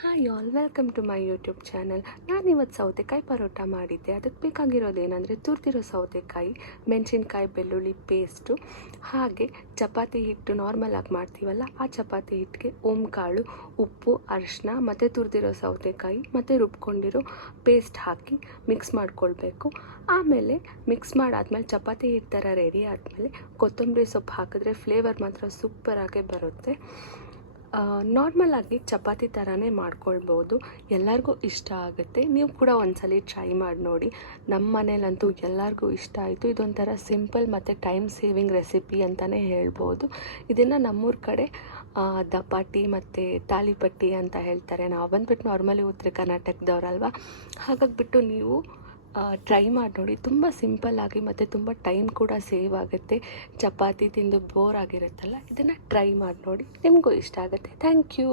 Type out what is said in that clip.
Hi all, welcome to my YouTube channel. ನಾನಿವತ್ತು ಸೌತೆಕಾಯಿ ಪರೋಟ ಮಾಡಿದ್ದೆ. ಅದಕ್ಕೆ ಬೇಕಾಗಿರೋದೇನೆಂದರೆ ತುರಿದಿರೋ ಸೌತೆಕಾಯಿ, ಮೆಣಸಿನ್ಕಾಯಿ, ಬೆಳ್ಳುಳ್ಳಿ ಪೇಸ್ಟು, ಹಾಗೆ ಚಪಾತಿ ಹಿಟ್ಟು ನಾರ್ಮಲಾಗಿ ಮಾಡ್ತೀವಲ್ಲ ಆ ಚಪಾತಿ ಹಿಟ್ಟಿಗೆ ಓಂಕಾಳು, ಉಪ್ಪು, ಅರಿಶಿನ ಮತ್ತು ತುರಿದಿರೋ ಸೌತೆಕಾಯಿ ಮತ್ತು ರುಬ್ಕೊಂಡಿರೋ ಪೇಸ್ಟ್ ಹಾಕಿ ಮಿಕ್ಸ್ ಮಾಡ್ಕೊಳ್ಬೇಕು. ಆಮೇಲೆ ಮಿಕ್ಸ್ ಮಾಡಾದ್ಮೇಲೆ ಚಪಾತಿ ಹಿಟ್ಟು ಥರ ರೆಡಿ ಆದಮೇಲೆ ಕೊತ್ತಂಬರಿ ಸೊಪ್ಪು ಹಾಕಿದ್ರೆ ಫ್ಲೇವರ್ ಮಾತ್ರ ಸೂಪರಾಗೇ ಬರುತ್ತೆ. ನಾರ್ಮಲಾಗಿ ಚಪಾತಿ ಥರನೇ ಮಾಡ್ಕೊಳ್ಬೋದು, ಎಲ್ಲರಿಗೂ ಇಷ್ಟ ಆಗುತ್ತೆ. ನೀವು ಕೂಡ ಒಂದ್ಸಲ ಟ್ರೈ ಮಾಡಿ ನೋಡಿ. ನಮ್ಮ ಮನೇಲಂತೂ ಎಲ್ಲರಿಗೂ ಇಷ್ಟ ಆಯಿತು. ಇದೊಂಥರ ಸಿಂಪಲ್ ಮತ್ತು ಟೈಮ್ ಸೇವಿಂಗ್ ರೆಸಿಪಿ ಅಂತಲೇ ಹೇಳ್ಬೋದು. ಇದನ್ನು ನಮ್ಮೂರ ಕಡೆ ದಪಾಟಿ ಮತ್ತು ತಾಲಿಪಟ್ಟಿ ಅಂತ ಹೇಳ್ತಾರೆ. ನಾವು ಬಂದುಬಿಟ್ಟು ನಾರ್ಮಲಿ ಉತ್ತರ ಕರ್ನಾಟಕದವ್ರಲ್ವ, ಹಾಗಾಗಿಬಿಟ್ಟು ನೀವು ಟ್ರೈ ಮಾಡಿ ನೋಡಿ. ತುಂಬ ಸಿಂಪಲ್ಲಾಗಿ ಮತ್ತು ತುಂಬ ಟೈಮ್ ಕೂಡ ಸೇವ್ ಆಗುತ್ತೆ. ಚಪಾತಿ ತಿಂದು ಬೋರ್ ಆಗಿರುತ್ತಲ್ಲ, ಇದನ್ನು ಟ್ರೈ ಮಾಡಿ ನೋಡಿ, ನಿಮಗೂ ಇಷ್ಟ ಆಗುತ್ತೆ. Thank you.